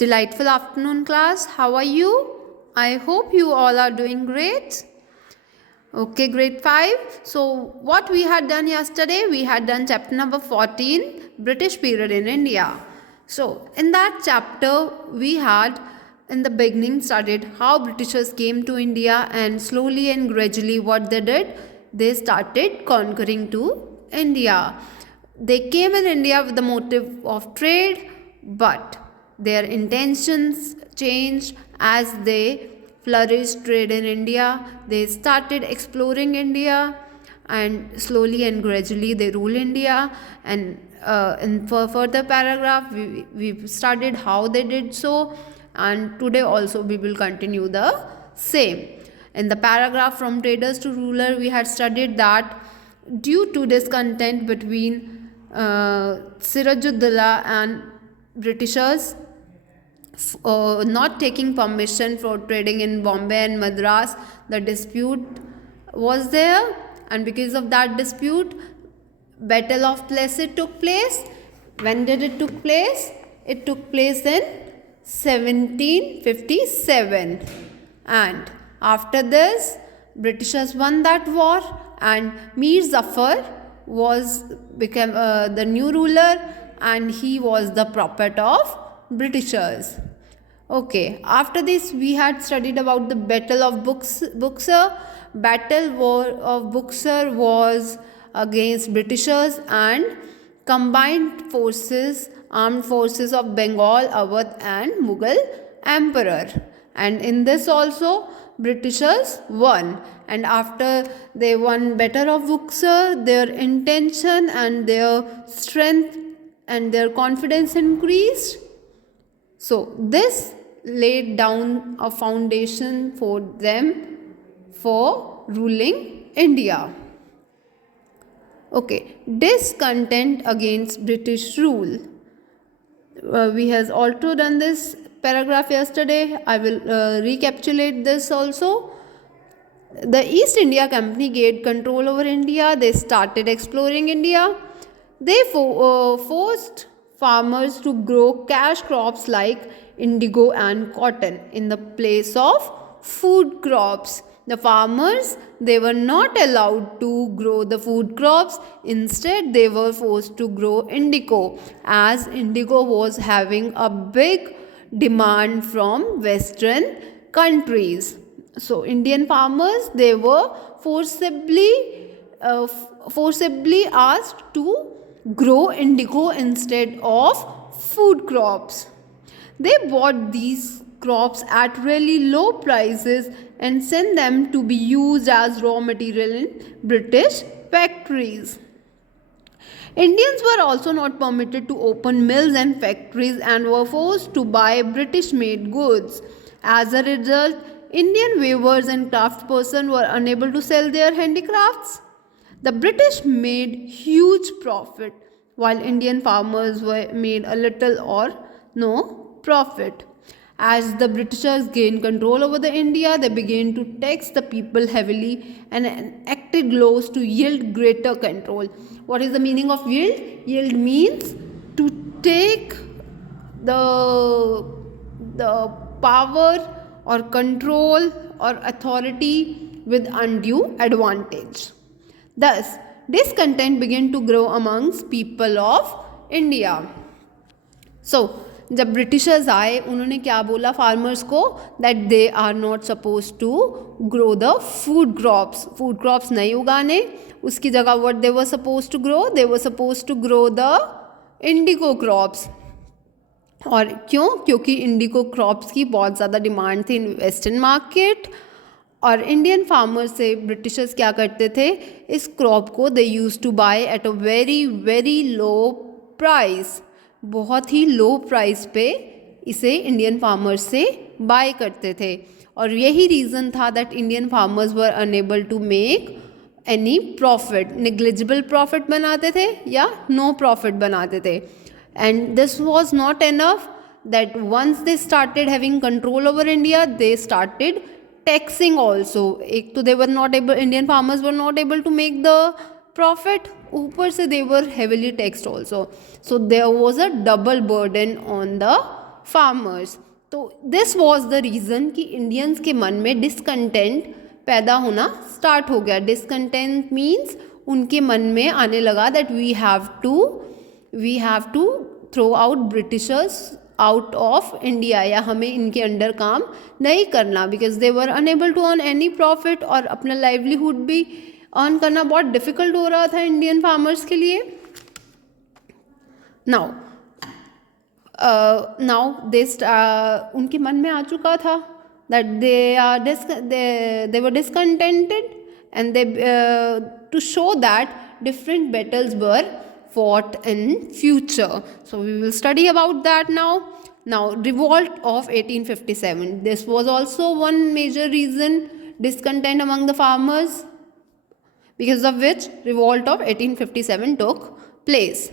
Delightful afternoon, class. How are you? I hope you all are doing great. Okay, grade 5. So, what we had done yesterday, we had done chapter number 14, British period in India. So, in that chapter, we had in the beginning studied how Britishers came to India, and slowly and gradually what they did, they started conquering to India. They came in India with the motive of trade, but their intentions changed as they flourished trade in India. They started exploring India, and slowly and gradually they rule India. And in further paragraph, we studied how they did so, and today also we will continue the same. In the paragraph from traders to ruler, we had studied that due to discontent between Sirajuddaulah and Britishers, not taking permission for trading in Bombay and Madras, the dispute was there, and because of that dispute, Battle of Plassey took place. When did it took place? It took place in 1757, and after this, Britishers won that war, and Mir Zafar became the new ruler, and he was the puppet of Britishers. Okay, after this we had studied about the Battle of Buxar. Battle of Buxar was against Britishers and combined forces, armed forces of Bengal, Awadh and Mughal emperor. And in this also Britishers won. And after they won Battle of Buxar, their intention and their strength and their confidence increased. So this laid down a foundation for them for ruling India. Okay, discontent against British rule. We has also done this paragraph yesterday. I will recapitulate this also. The East India Company gained control over India. They started exploring India. They forced farmers to grow cash crops like indigo and cotton in the place of food crops. The farmers, they were not allowed to grow the food crops. Instead, they were forced to grow indigo, as indigo was having a big demand from Western countries. So, Indian farmers, they were forcibly asked to grow indigo instead of food crops. They bought these crops at really low prices and sent them to be used as raw material in British factories. Indians were also not permitted to open mills and factories and were forced to buy British made goods. As a result, Indian weavers and craftspersons were unable to sell their handicrafts. The British made huge profit, while Indian farmers made a little or no profit. As the Britishers gained control over the India, they began to tax the people heavily and enacted laws to yield greater control. What is the meaning of yield? Yield means to take the power or control or authority with undue advantage. Thus, discontent began to grow amongst people of India. So, जब Britishers आए, उन्होंने क्या बोला farmers को, that they are not suppose to grow the food crops नहीं उगाने, उसकी जगह what they were suppose to grow, they were suppose to grow the indigo crops. और क्यों? क्योंकि इंडिगो क्रॉप्स की बहुत ज़्यादा डिमांड थी इन वेस्टर्न मार्केट. और इंडियन फार्मर्स से ब्रिटिशर्स क्या करते थे, इस क्रॉप को they use to buy at a very very low price, बहुत ही लो प्राइस पे इसे इंडियन फार्मर्स से बाय करते थे. और यही रीज़न था that Indian farmers were unable to make any profit. Negligible profit बनाते थे या नो प्रॉफिट बनाते थे. And this was not enough that once they started having control over India, they started taxing also. एक तो they were not able, Indian farmers were not able to make the profit, ऊपर से they were heavily taxed also. So there was a double burden on the farmers. तो this was the reason कि Indians के मन में discontent पैदा होना start हो गया. डिसकंटेंट मीन्स उनके मन में आने लगा that we have to throw out Britishers out of India, या हमें इनके अंडर काम नहीं करना, because they were unable to earn any profit. और अपना लाइवलीहुड भी अर्न करना बहुत डिफ़िकल्ट हो रहा था इंडियन फार्मर्स के लिए. नाउ उनके मन में आ चुका था that they were discontented and they to show that different battles were fought in future. So we will study about that now. Now, revolt of 1857. This was also one major reason, discontent among the farmers, because of which revolt of 1857 took place.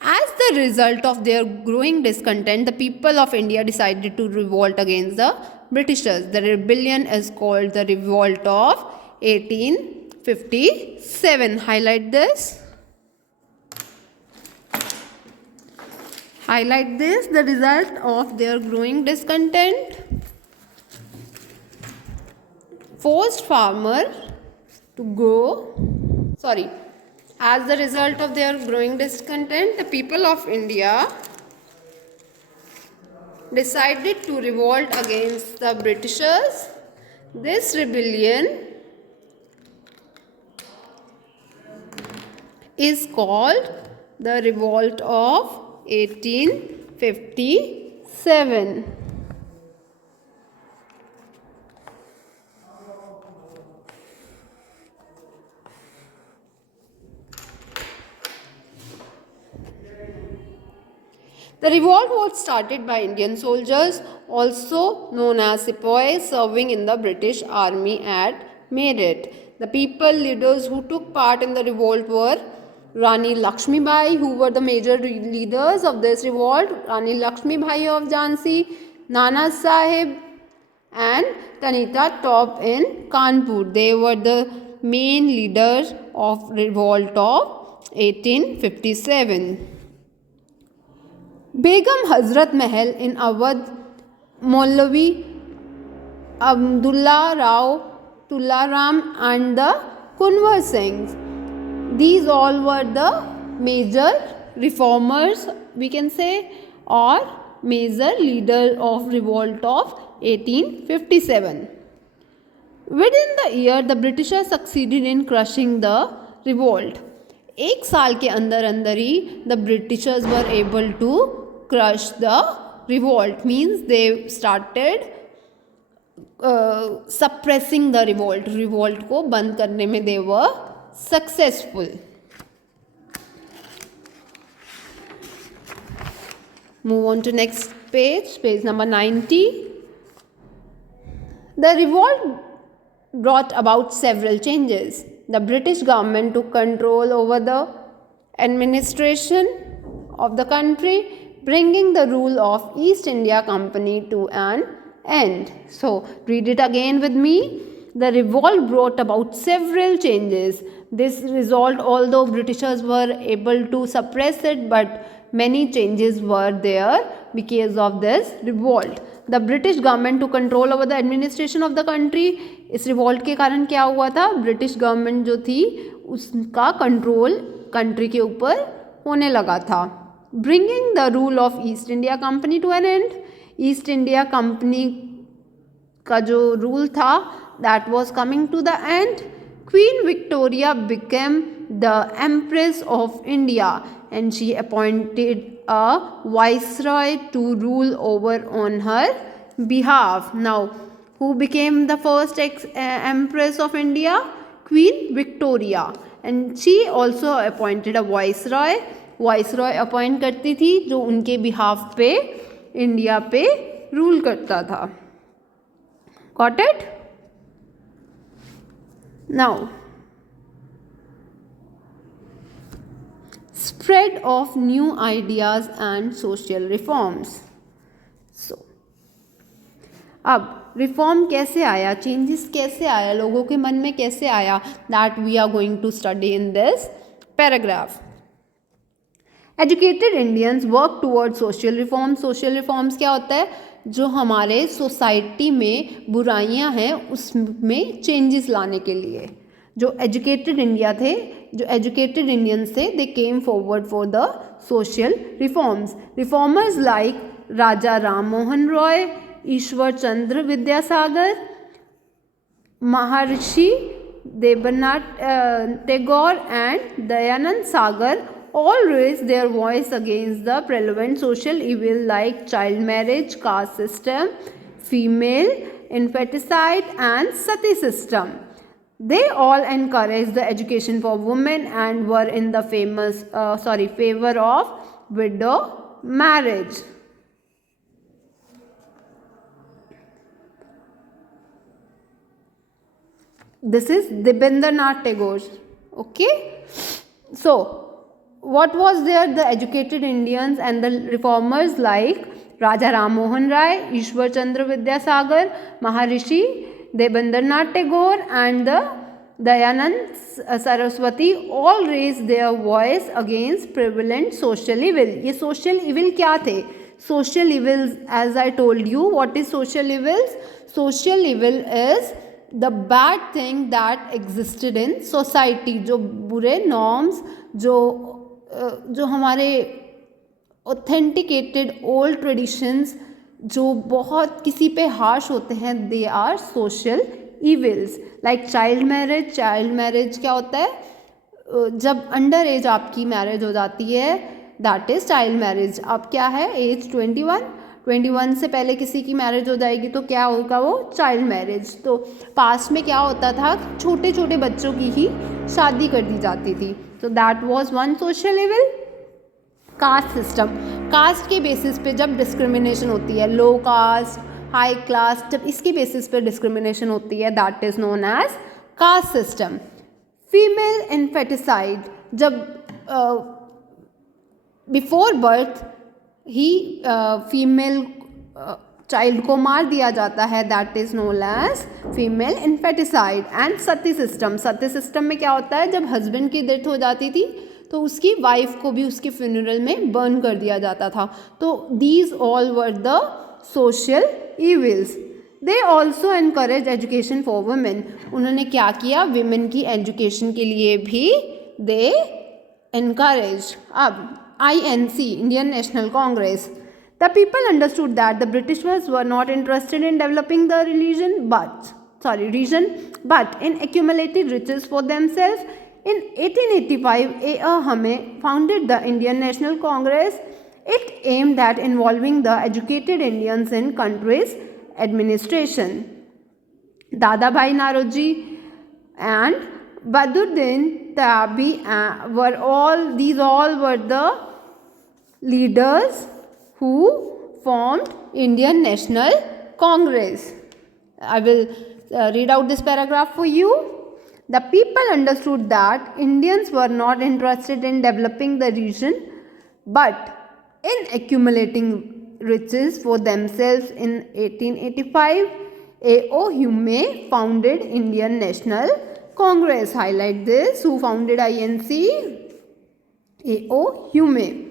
As the result of their growing discontent, the people of India decided to revolt against the Britishers. The rebellion is called the Revolt of 1857. Highlight this. Highlight this, the result of their growing discontent. Forced farmer to grow. As the result of their growing discontent, the people of India decided to revolt against the Britishers. This rebellion is called the Revolt of 1857. The revolt was started by Indian soldiers, also known as sepoys, serving in the British Army at Meerut. The people leaders who took part in the revolt were Rani Lakshmi Bai, who were the major leaders of this revolt, Rani Lakshmi Bai of Jhansi, Nana Sahib and Tanita Top in Kanpur. They were the main leaders of revolt of 1857. Begum Hazrat Mahal in Awadh, Maulavi Abdullah Rao Tularam and the Kunwar Singhs. These all were the major reformers, we can say, or major leader of revolt of 1857. Within the year, the Britishers succeeded in crushing the revolt. एक साल के अंदर ही the Britishers were able to crush the revolt. Means they started suppressing the revolt. revolt को बंद करने में they were successful. Move on to next page number 90. The revolt brought about several changes. The British government took control over the administration of the country, bringing the rule of East India Company to an end. So, read it again with me. The revolt brought about several changes. This result, although Britishers were able to suppress it, but many changes were there because of this revolt. The British government took control over the administration of the country. इस revolt के कारण क्या हुआ था? British government जो थी उसका control country के ऊपर होने लगा था. Bringing the rule of East India company to an end. East India company का जो रूल था that was coming to the end. Queen Victoria became the Empress of India and she appointed a viceroy to rule over on her behalf. Now, who became the first Empress of India? Queen Victoria. And she also appointed a viceroy. Viceroy appoint करती थी जो उनके behalf पे India पे rule करता था. Got it? Now, spread of new ideas and social reforms. So, अब reform कैसे आया, चेंजेस कैसे आया, लोगों के मन में कैसे आया, that we are going to study in this paragraph. Educated Indians work toward social reforms. Social reforms क्या होता है? जो हमारे सोसाइटी में बुराइयां हैं उसमें चेंजेस लाने के लिए. जो एजुकेटेड इंडियंस थे, they came forward for the social reforms. Reformers like Raja Ram Mohan Roy, Ishwar Chandra Vidyasagar, Maharshi Debendranath Tagore and Dayanand Sagar all raised their voice against the prevalent social evil like child marriage, caste system, female infanticide and sati system. They all encouraged the education for women and were in the favor of widow marriage. This is Debendranath Tagore. Okay. So, what was there? The educated Indians and the reformers like Raja Ram Mohan Rai, Ishwar Chandra Vidyasagar, Maharishi Debendranath Tagore and the Dayanand Saraswati all raised their voice against prevalent social evil. ये social evil क्या थे? Social evils, as I told you, what is social evils? Social evil is the bad thing that existed in society. जो बुरे norms, जो हमारे authenticated old traditions जो बहुत किसी पे harsh होते हैं, they are social evils. Like child marriage. Child marriage क्या होता है? जब अंडर एज आपकी मैरिज हो जाती है, दैट इज़ चाइल्ड मैरिज. अब क्या है? एज 21 से पहले किसी की मैरिज हो जाएगी तो क्या होगा? वो चाइल्ड मैरिज. तो पास्ट में क्या होता था? छोटे छोटे बच्चों की ही शादी कर दी जाती थी. तो that was one social evil. Caste system. Caste के बेसिस पे जब डिस्क्रिमिनेशन होती है, लो कास्ट, हाई क्लास, जब इसके बेसिस पे डिस्क्रिमिनेशन होती है, that is known as caste system. Female infanticide. जब बिफोर बर्थ ही फीमेल चाइल्ड को मार दिया जाता है, that is known as female infanticide. And sati system. Sati system में क्या होता है? जब हस्बैंड की डेथ हो जाती थी तो उसकी वाइफ को भी उसके फ्यूनरल में बर्न कर दिया जाता था. तो these all were the social evils. They also encourage education for women. उन्होंने क्या किया? विमेन की एजुकेशन के लिए भी दे एनकरेज. अब INC, Indian National Congress. The people understood that the Britishers were not interested in developing the region but in accumulating riches for themselves. In 1885, A. Hame founded the Indian National Congress. It aimed at involving the educated Indians in country's administration. Dadabhai Naoroji and Badruddin Tayyabi these all were the leaders who formed Indian National Congress. I will read out this paragraph for you. The people understood that Indians were not interested in developing the region but in accumulating riches for themselves. In 1885, A.O. Hume founded Indian National Congress. Highlight this. Who founded INC? A.O. Hume.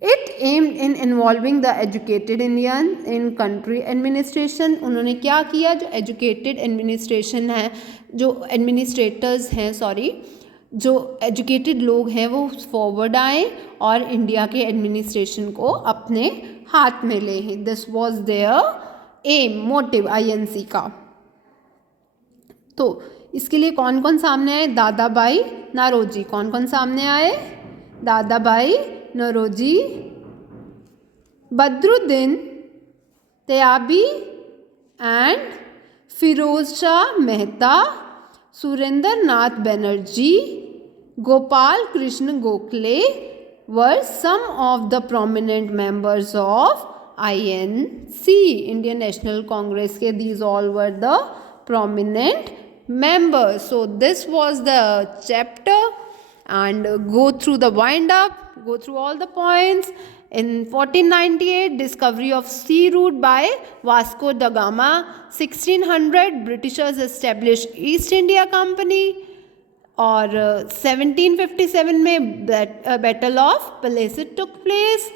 It aimed in involving the educated Indian in country administration. उन्होंने क्या किया? जो educated administration है, जो administrators हैं, जो educated लोग हैं वो forward आए और इंडिया के administration को अपने हाथ में ले. This was their aim, motive INC का. तो इसके लिए कौन कौन सामने आए? दादाभाई नारोजी. कौन कौन सामने आए? Dadabhai Naoroji, Badruddin Tyabji and Feroze Shah Mehta, Surendra Nath Banerjee, Gopal Krishna Gokhale were some of the prominent members of INC, Indian National Congress के. These all were the prominent members. So this was the chapter and go through the wind up. Go through all the points. In 1498, discovery of sea route by Vasco da Gama. 1600, Britishers established East India Company. और 1757 में battle of Plassey took place,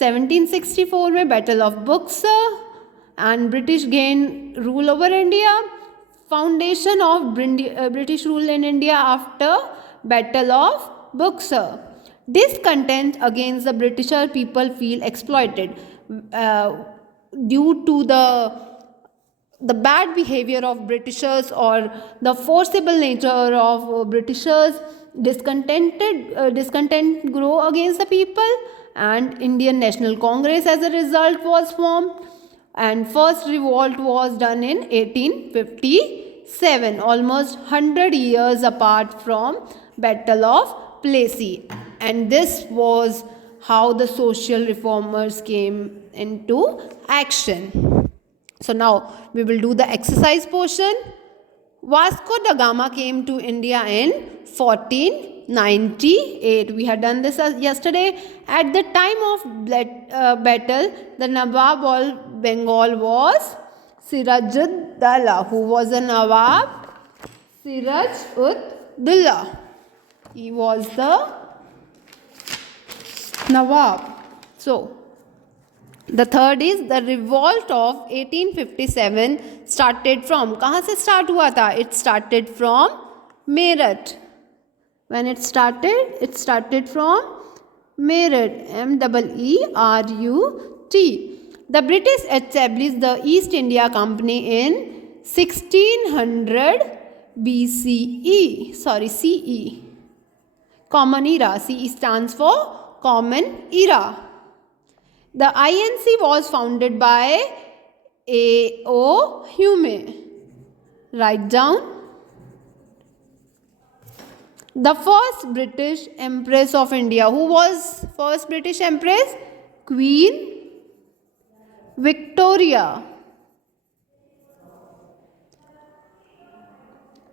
1764 में battle of Buxar and British gained rule over India. Foundation of British rule in India after Battle of Buxar. Discontent against the Britisher, people feel exploited due to the bad behavior of Britishers or the forcible nature of Britishers. Discontent grow against the people, and Indian National Congress as a result was formed. And first revolt was done in 1857, almost 100 years apart from Battle of Plassey. And this was how the social reformers came into action. So now we will do the exercise portion. Vasco da Gama came to India in 1498. We had done this yesterday. At the time of battle, the Nawab of Bengal was Siraj-ud-Dawla. Who was the Nawab? Siraj-ud-Dawla. He was the Nawab. So, the third is the revolt of 1857 started from, कहाँ से start हुआ था? It started from Meerut. When it started from Meerut, Meerut. The British established the East India Company in 1600 CE. Common Era. CE stands for Common Era. The INC was founded by A.O. Hume. Write down. The first British Empress of India. Who was first British Empress? Queen Victoria.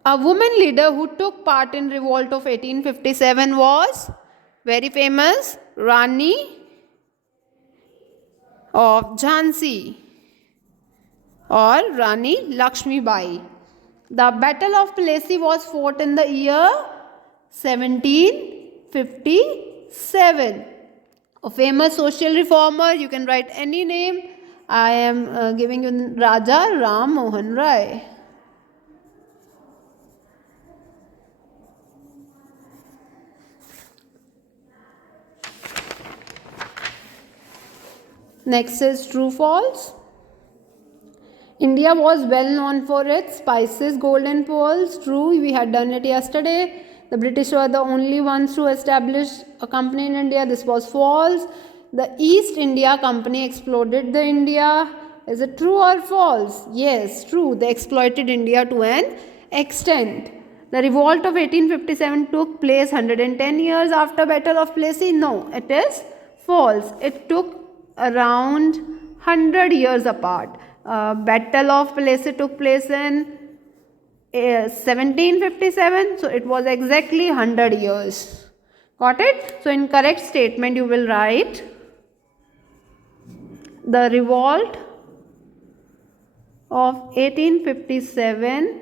A woman leader who took part in revolt of 1857 was very famous Rani of Jhansi or Rani Lakshmi Bai. The Battle of Plassey was fought in the year 1757. A famous social reformer, you can write any name. I am giving you Raja Ram Mohan Rai. Next is true false. India was well known for its spices, gold and pearls. True, we had done it yesterday. The British were the only ones to establish a company in India. This was false. The East India Company exploited the India. Is it true or false? Yes, true. They exploited India to an extent. The revolt of 1857 took place 110 years after Battle of Plassey. No, it is false. It took around 100 years apart. Battle of Plassey took place in 1757, so it was exactly 100 years. Got it? So in correct statement you will write the revolt of 1857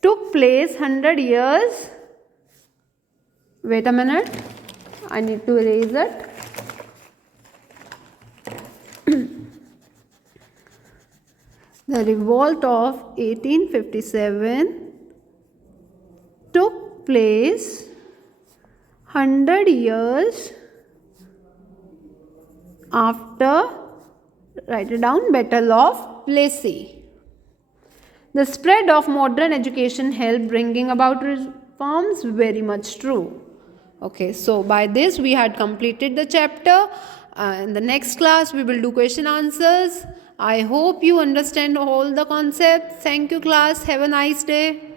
took place 100 years. Wait a minute, I need to erase it. The revolt of 1857 took place 100 years after, write it down, Battle of Plassey. The spread of modern education helped bringing about reforms. Very much true. Okay, so by this we had completed the chapter. In the next class we will do question answers. I hope you understand all the concepts. Thank you class. Have a nice day.